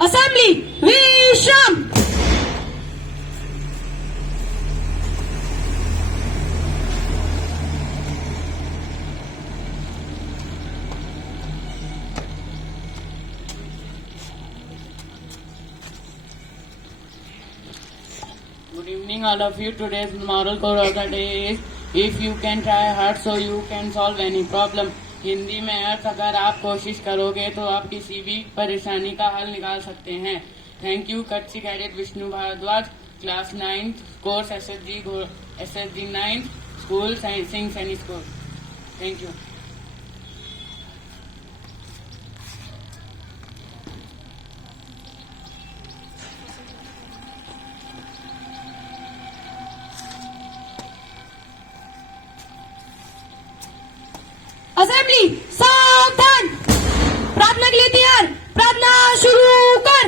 Assembly, Vishram. Good evening, all of you. Today's moral quote of the day is, if you can try hard so you can solve any problem. Hindi में अर्थ, अगर आप कोशिश करोगे तो आप किसी भी परेशानी का हल निकाल सकते हैं। थैंक यू कच्ची cadet Vishnu Bhardwaj, class 9th, course SSG 9th, school Singh Sainik school. Thank you. Assembly सावधान। प्रार्थना के लिए तैयार। प्रार्थना शुरू कर।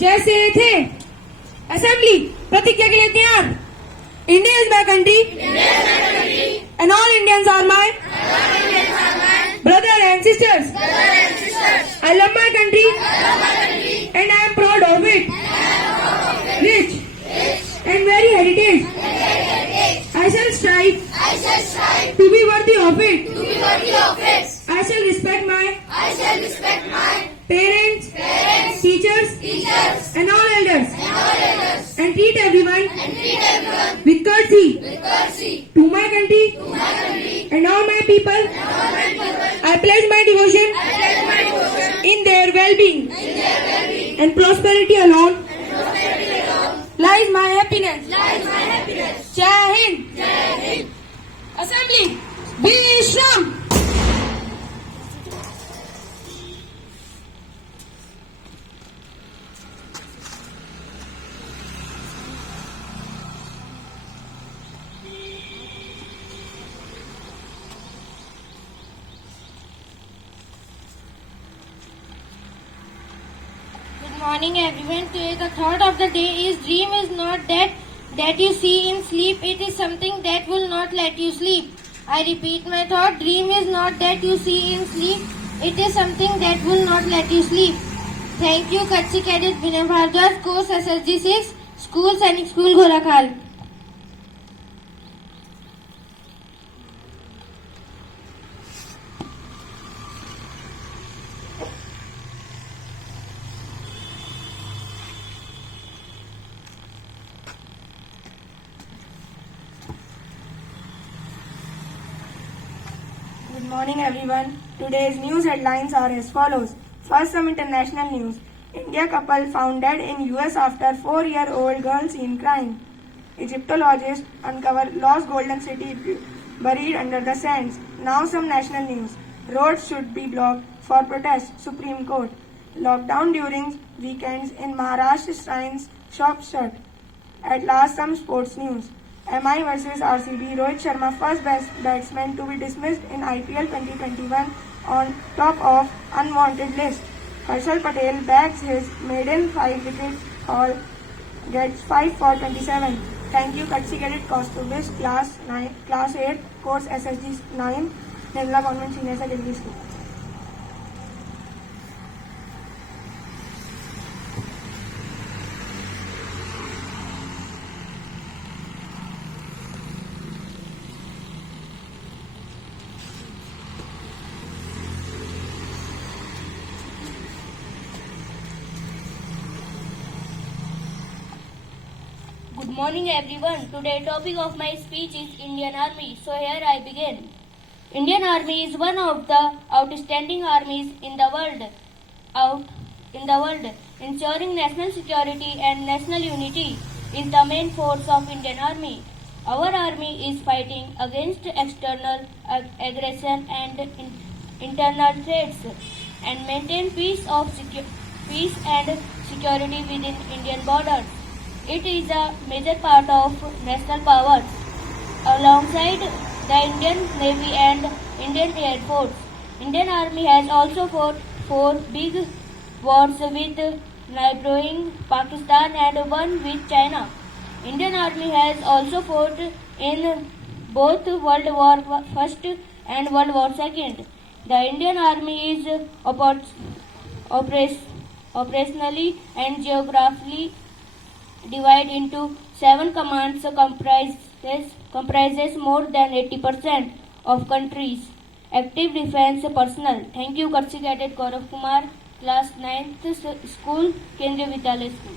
जैसे थे। असेंबली प्रतिज्ञा के लिए तैयार। India is my country and all Indians are my brother and sisters. I love my country and I am proud of it. Rich and very heritage. I shall strive to be worthy of it. I shall respect my parents, teachers, and all elders. and all my people, I pledge my devotion in their well-being and prosperity alone lies my happiness. Jai Hind. Assembly, Vishram. Good morning everyone. Today the thought of the day is dream is not that you see in sleep. It is something that will not let you sleep. I repeat my thought. Dream is not that you see in sleep. It is something that will not let you sleep. Thank you Kutchi Cadet Vinay Bhardwaj, course SSG 6, School Sainik School Gorakhal. Good morning everyone. Today's news headlines are as follows. First, some international news. India couple found dead in US after 4-year-old girl seen crying. Egyptologists uncover lost golden city buried under the sands. Now some national news. Roads should be blocked for protest. Supreme Court. Lockdown during weekends in Maharashtra, shrines, shops shut. At last, some sports news. MI versus RCB. Rohit Sharma, first best batsman to be dismissed in IPL 2021 on top of unwanted list. Harshal Patel bags his maiden 5-wicket haul, gets 5 for 27. Thank you, Kutchi Cadet Kostubis, Class 8, Course SSG 9, Nirmala Government Senior Secondary School. Good morning everyone. Today topic of my speech is Indian Army. So here I begin. Indian Army is one of the outstanding armies in the world. Ensuring national security and national unity is the main force of Indian Army. Our army is fighting against external aggression and internal threats and maintain peace and security within Indian borders. It is a major part of national powers. Alongside the Indian Navy and Indian Air Force, Indian Army has also fought 4 big wars with neighboring Pakistan and one with China. Indian Army has also fought in both World War I and World War II. The Indian Army is operationally and geographically divided into 7 commands, comprises more than 80% of country's active defense personnel. Thank you, Kutchi Cadet Gaurav Kumar, Class 9th School, Kendriya Vidyalaya School.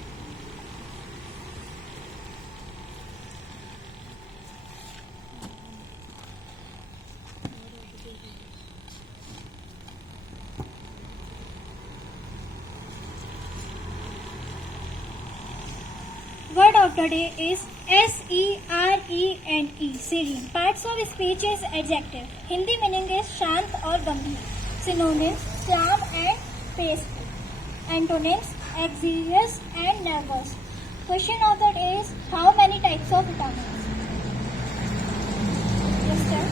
Word of the day is SERENE. Serene. Parts of speech is adjective. Hindi meaning is shant or gambhir. Synonyms calm and peaceful. Antonyms anxious and nervous. Question of the day is how many types of vitamins? Yes, sir.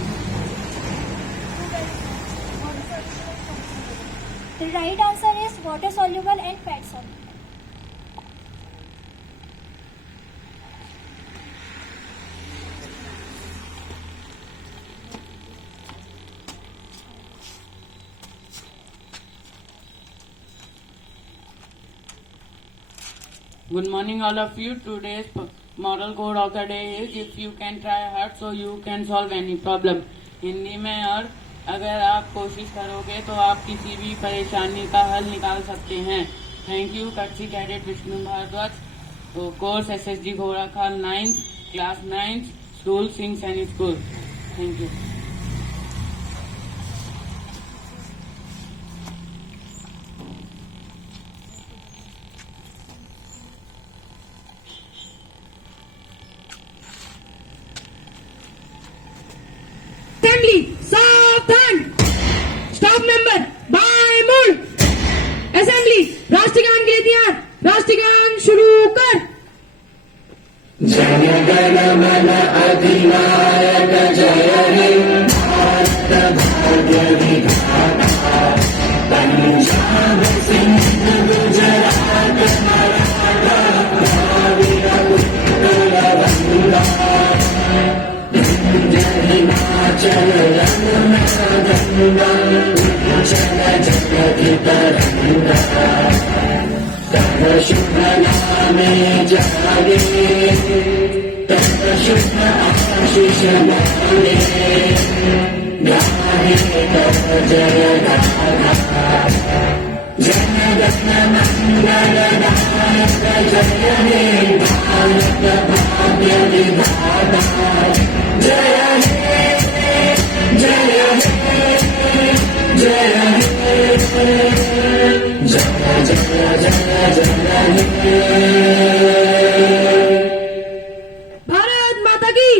The right answer is water soluble and fat soluble. Good morning, all of you. Today's moral code of the day is if you can try hard so you can solve any problem. Hindi में और अगर आप कोशिश करोगे तो आप किसी भी परेशानी का हल निकाल सकते हैं. थैंक यू कच्ची cadet Vishnu Bhardwaj, course SSG Ghorakhal 9th, class 9th, school Singh Sainik school. Thank you. Bharat माता की,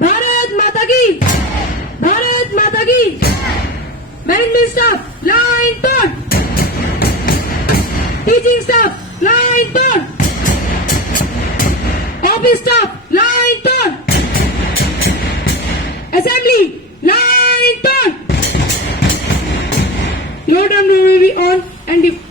भारत माता की, भारत माता की। Management staff, line turn. Teaching staff, line turn. Office staff, line turn. Assembly, line turn. Your turn will be on and